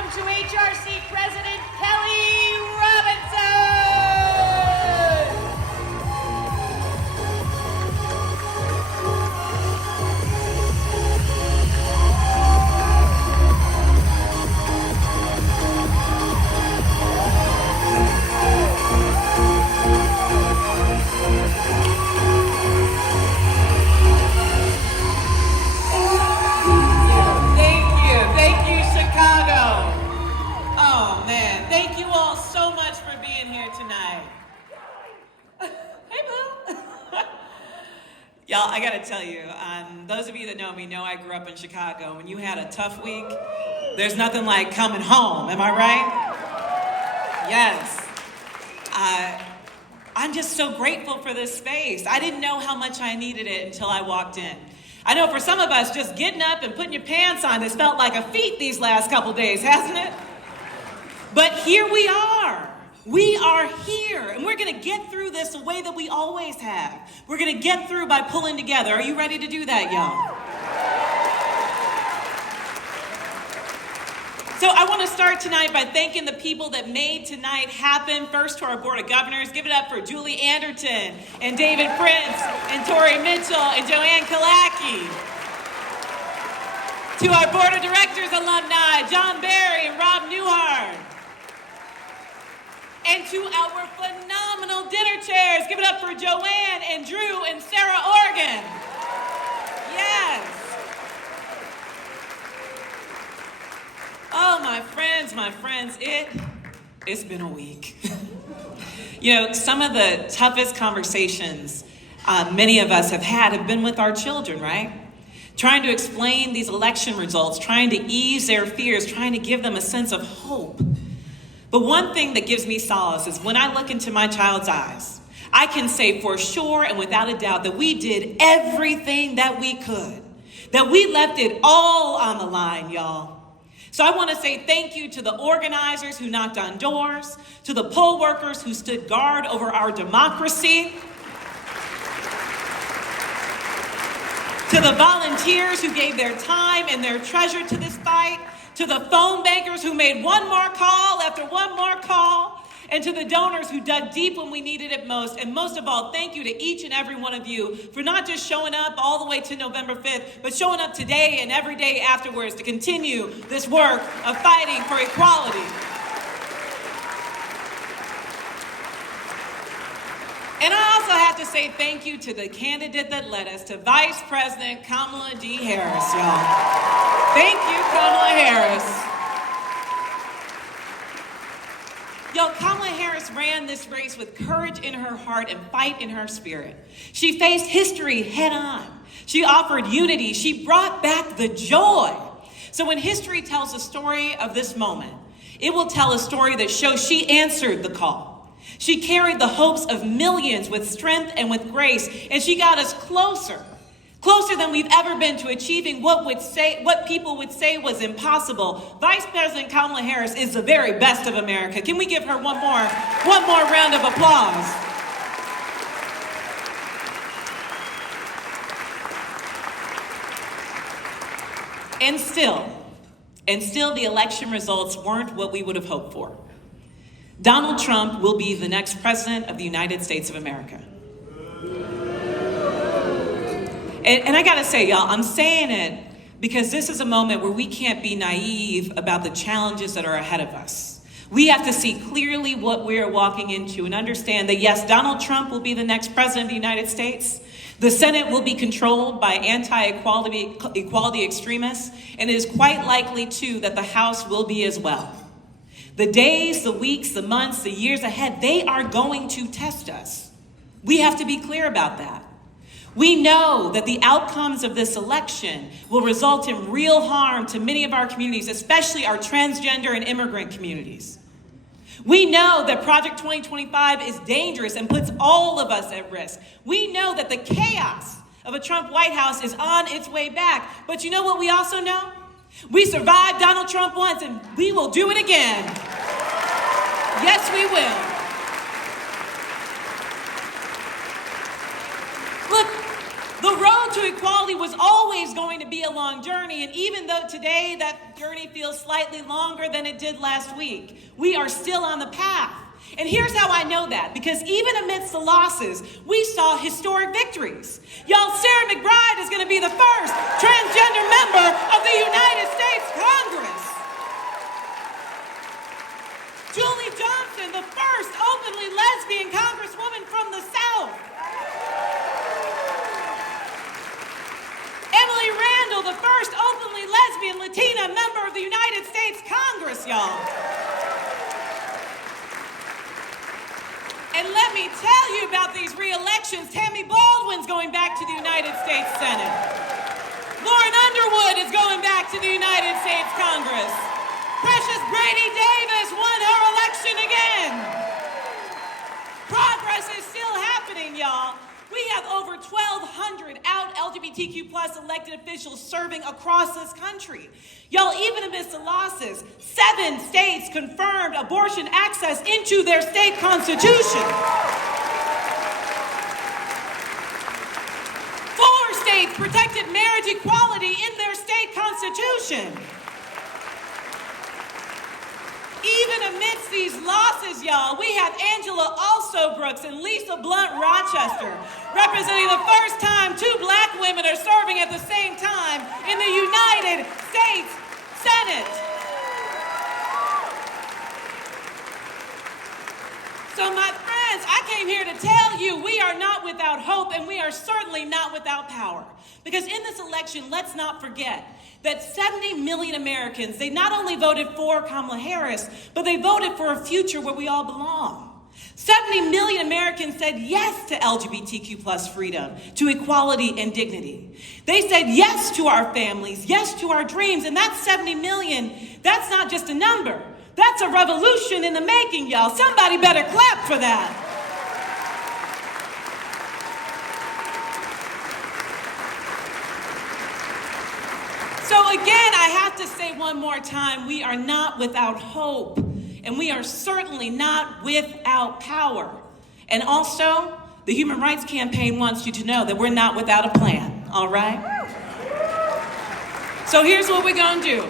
welcome to HRC President Kelly Robinson. Thank you, Chicago. Oh man, thank you all so much for being here tonight. Hey, Boo. Y'all, I gotta tell you, those of you that know me know I grew up in Chicago. When you had a tough week, there's nothing like coming home. Am I right? Yes. I'm just so grateful for this space. I didn't know how much I needed it until I walked in. I know for some of us, just getting up and putting your pants on has felt like a feat these last couple days, hasn't it? But here we are. We are here, and we're going to get through this the way that we always have. We're going to get through by pulling together. Are you ready to do that, y'all? So I want to start tonight by thanking the people that made tonight happen. First, to our Board of Governors. Give it up for Julie Anderton and David Prince and Tori Mitchell and Joanne Kalaki. To our Board of Directors alumni, John Barry and Rob Newhart. And to our phenomenal dinner chairs, give it up for Joanne and Drew and Sarah Organ. Yes. Oh, my friends, it's been a week. You know, some of the toughest conversations many of us have been with our children, right? Trying to explain these election results, trying to ease their fears, trying to give them a sense of hope. But one thing that gives me solace is when I look into my child's eyes, I can say for sure and without a doubt that we did everything that we could, that we left it all on the line, y'all. So I want to say thank you to the organizers who knocked on doors, to the poll workers who stood guard over our democracy, to the volunteers who gave their time and their treasure to this fight, to the phone bankers who made one more call after one more call, and to the donors who dug deep when we needed it most. And most of all, thank you to each and every one of you for not just showing up all the way to November 5th, but showing up today and every day afterwards to continue this work of fighting for equality. And I also have to say thank you to the candidate that led us, to Vice President Kamala D. Harris, y'all. Thank you, Kamala Harris. Y'all, Kamala Harris ran this race with courage in her heart and fight in her spirit. She faced history head on. She offered unity. She brought back the joy. So when history tells the story of this moment, it will tell a story that shows she answered the call. She carried the hopes of millions with strength and with grace, and she got us closer than we've ever been to achieving what people would say was impossible. Vice President Kamala Harris is the very best of America. Can we give her one more round of applause? And still the election results weren't what we would have hoped for. Donald Trump will be the next president of the United States of America. And I gotta say, y'all, I'm saying it because this is a moment where we can't be naive about the challenges that are ahead of us. We have to see clearly what we are walking into and understand that, yes, Donald Trump will be the next president of the United States. The Senate will be controlled by anti-equality extremists, and it is quite likely, too, that the House will be as well. The days, the weeks, the months, the years ahead, they are going to test us. We have to be clear about that. We know that the outcomes of this election will result in real harm to many of our communities, especially our transgender and immigrant communities. We know that Project 2025 is dangerous and puts all of us at risk. We know that the chaos of a Trump White House is on its way back. But you know what we also know? We survived Donald Trump once, and we will do it again. Yes, we will. Look, the road road to equality was always going to be a long journey, and even though today that journey feels slightly longer than it did last week, we are still on the path. And here's how I know that, because even amidst the losses, we saw historic victories. Y'all, Sarah McBride is going to be the first transgender member of the United States Congress. Julie Johnson, the first openly lesbian congresswoman from the South. Emily Randall, the first openly lesbian Latina member of the United States Congress, y'all. And let me tell you about these re-elections. Tammy Baldwin's going back to the United States Senate. Lauren Underwood is going back to the United States Congress. Precious Brady Davis won her election again. Progress is still happening, y'all. We have over 1,200 out LGBTQ plus elected officials serving across this country. Y'all, even amidst the losses, 7 states confirmed abortion access into their state constitution. 4 states protected marriage equality in their state constitution. Even amidst these losses, y'all, we have Angela Also Brooks and Lisa Blunt Rochester representing the first time 2 black women are serving at the same time in the United States Senate. So my friends, I came here to tell you we are not without hope, and we are certainly not without power. Because in this election, let's not forget that 70 million Americans, they not only voted for Kamala Harris, but they voted for a future where we all belong. 70 million Americans said yes to LGBTQ plus freedom, to equality and dignity. They said yes to our families, yes to our dreams, and that 70 million, that's not just a number. That's a revolution in the making, y'all. Somebody better clap for that. So again, I have to say one more time, we are not without hope, and we are certainly not without power. And also, the Human Rights Campaign wants you to know that we're not without a plan, all right? So here's what we're gonna do.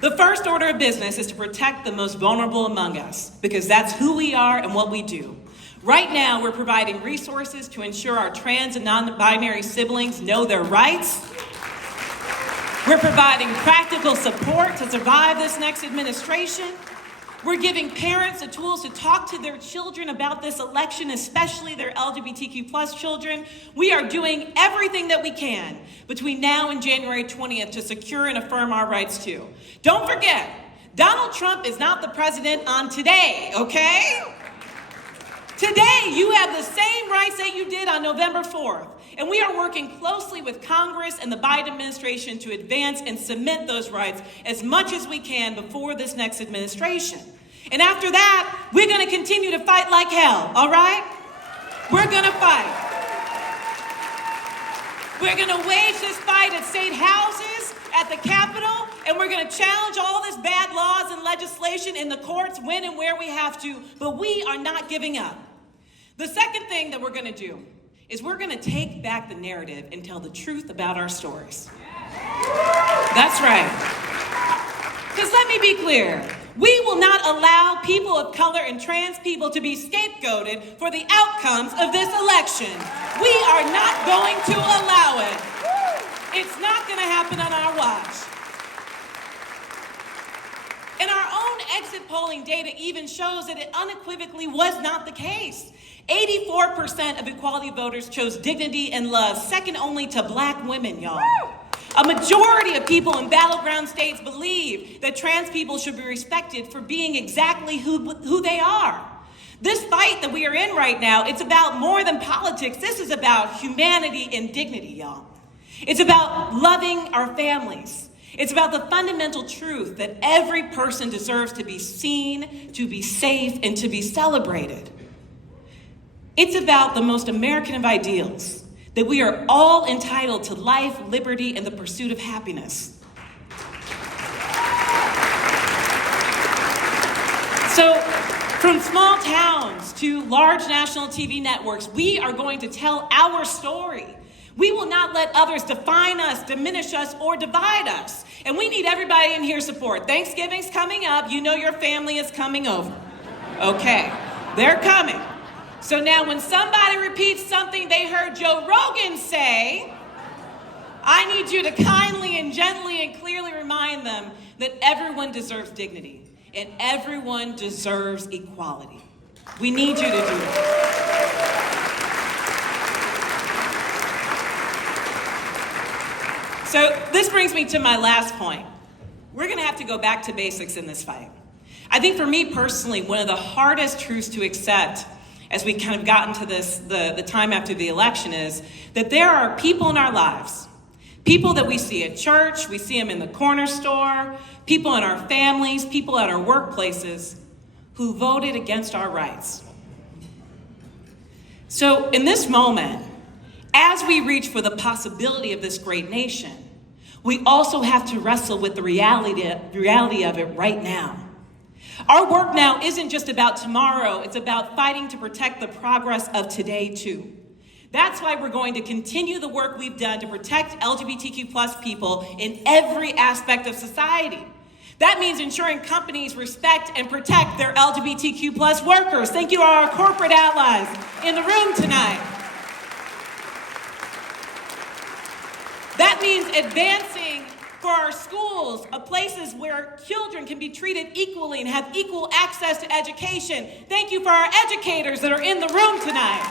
The first order of business is to protect the most vulnerable among us, because that's who we are and what we do. Right now, we're providing resources to ensure our trans and non-binary siblings know their rights. We're providing practical support to survive this next administration. We're giving parents the tools to talk to their children about this election, especially their LGBTQ plus children. We are doing everything that we can between now and January 20th to secure and affirm our rights too. Don't forget, Donald Trump is not the president on today, okay? Today, you have the same rights that you did on November 4th. And we are working closely with Congress and the Biden administration to advance and cement those rights as much as we can before this next administration. And after that, we're going to continue to fight like hell, all right? We're going to fight. We're going to wage this fight at state houses, at the Capitol, and we're going to challenge all this bad laws and legislation in the courts when and where we have to, but we are not giving up. The second thing that we're going to do is we're going to take back the narrative and tell the truth about our stories. That's right. Because let me be clear, we will not allow people of color and trans people to be scapegoated for the outcomes of this election. We are not going to allow it. It's not going to happen on our watch. And our own exit polling data even shows that it unequivocally was not the case. 84% of equality voters chose dignity and love, second only to black women, y'all. A majority of people in battleground states believe that trans people should be respected for being exactly who they are. This fight that we are in right now, it's about more than politics. This is about humanity and dignity, y'all. It's about loving our families. It's about the fundamental truth that every person deserves to be seen, to be safe, and to be celebrated. It's about the most American of ideals, that we are all entitled to life, liberty, and the pursuit of happiness. So, from small towns to large national TV networks, we are going to tell our story. We will not let others define us, diminish us, or divide us. And we need everybody in here support. Thanksgiving's coming up. You know your family is coming over. Okay, they're coming. So now when somebody repeats something they heard Joe Rogan say, I need you to kindly and gently and clearly remind them that everyone deserves dignity and everyone deserves equality. We need you to do that. So this brings me to my last point. We're going to have to go back to basics in this fight. I think for me personally, one of the hardest truths to accept as we kind of got into this, the time after the election, is that there are people in our lives, people that we see at church, we see them in the corner store, people in our families, people at our workplaces who voted against our rights. So in this moment, as we reach for the possibility of this great nation, we also have to wrestle with the reality of it right now. Our work now isn't just about tomorrow, it's about fighting to protect the progress of today too. That's why we're going to continue the work we've done to protect LGBTQ plus people in every aspect of society. That means ensuring companies respect and protect their LGBTQ plus workers. Thank you to our corporate allies in the room tonight. That means advancing for our schools, places where children can be treated equally and have equal access to education. Thank you for our educators that are in the room tonight.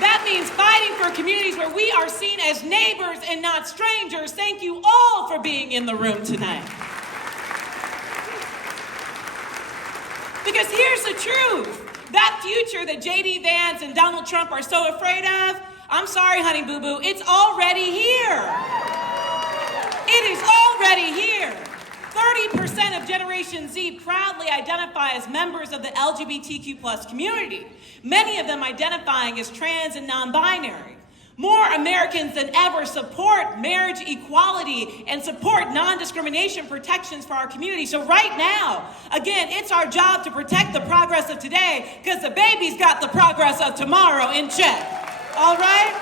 That means fighting for communities where we are seen as neighbors and not strangers. Thank you all for being in the room tonight. Because here's the truth. That future that J.D. Vance and Donald Trump are so afraid of, I'm sorry, honey boo-boo, it's already here. It is already here. 30% of Generation Z proudly identify as members of the LGBTQ plus community, many of them identifying as trans and non-binary. More Americans than ever support marriage equality and support non-discrimination protections for our community. So right now, again, it's our job to protect the progress of today because the baby's got the progress of tomorrow in check. All right?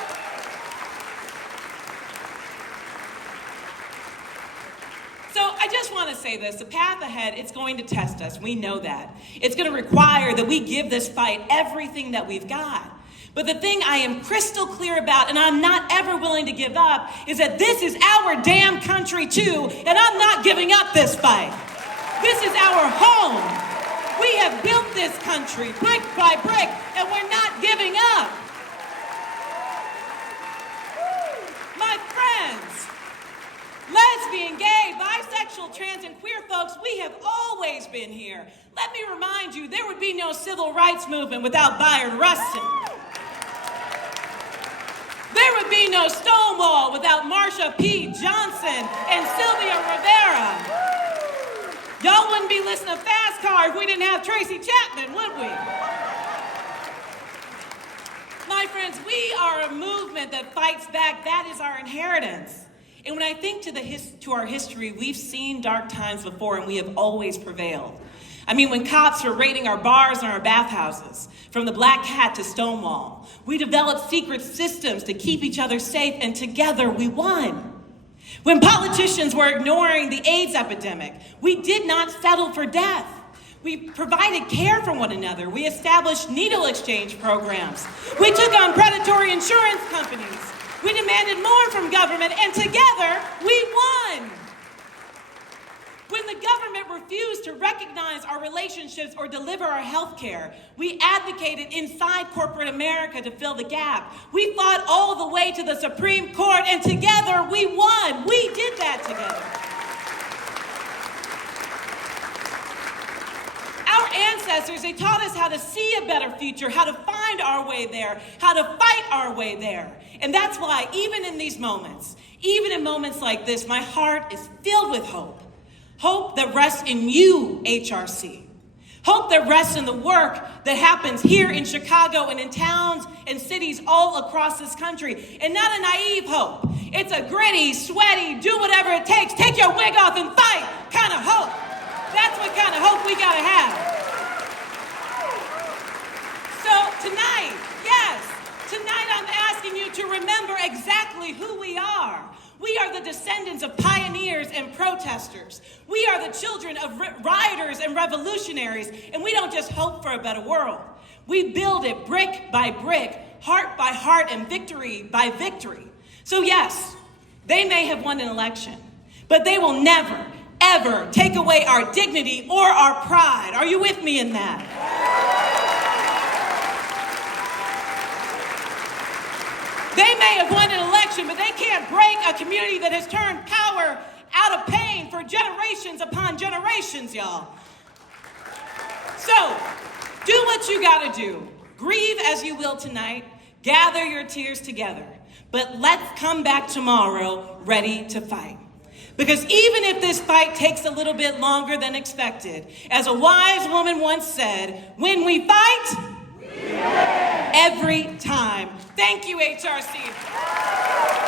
So I just want to say this. The path ahead, it's going to test us. We know that. It's going to require that we give this fight everything that we've got. But the thing I am crystal clear about, and I'm not ever willing to give up, is that this is our damn country too, and I'm not giving up this fight. This is our home. We have built this country brick by brick, and we're not giving up. My friends, lesbian, gay, bisexual, trans, and queer folks, we have always been here. Let me remind you, there would be no civil rights movement without Bayard Rustin. There would be no Stonewall without Marsha P. Johnson and Sylvia Rivera. Y'all wouldn't be listening to Fast Car if we didn't have Tracy Chapman, would we? My friends, we are a movement that fights back. That is our inheritance. And when I think to our history, we've seen dark times before and we have always prevailed. I mean, when cops were raiding our bars and our bathhouses, from the Black Hat to Stonewall, we developed secret systems to keep each other safe, and together we won. When politicians were ignoring the AIDS epidemic, we did not settle for death. We provided care for one another. We established needle exchange programs. We took on predatory insurance companies. We demanded more from government, and together we won. When the government refused to recognize our relationships or deliver our health care, we advocated inside corporate America to fill the gap. We fought all the way to the Supreme Court, and together we won. We did that together. Our ancestors, they taught us how to see a better future, how to find our way there, how to fight our way there. And that's why, even in these moments, even in moments like this, my heart is filled with hope. Hope that rests in you, HRC. Hope that rests in the work that happens here in Chicago and in towns and cities all across this country. And not a naive hope. It's a gritty, sweaty, do whatever it takes, take your wig off and fight kind of hope. That's what kind of hope we gotta have. So tonight, yes, Tonight I'm asking you to remember exactly who we are. We are the descendants of pioneers and protesters. We are the children of rioters and revolutionaries, and we don't just hope for a better world. We build it brick by brick, heart by heart, and victory by victory. So yes, they may have won an election, but they will never, ever take away our dignity or our pride. Are you with me in that? They may have won an election, but they can't break a community that has turned power out of pain for generations upon generations, y'all. So, do what you gotta do. Grieve as you will tonight. Gather your tears together. But let's come back tomorrow ready to fight. Because even if this fight takes a little bit longer than expected, as a wise woman once said, when we fight, we win. Every time. Thank you, HRC.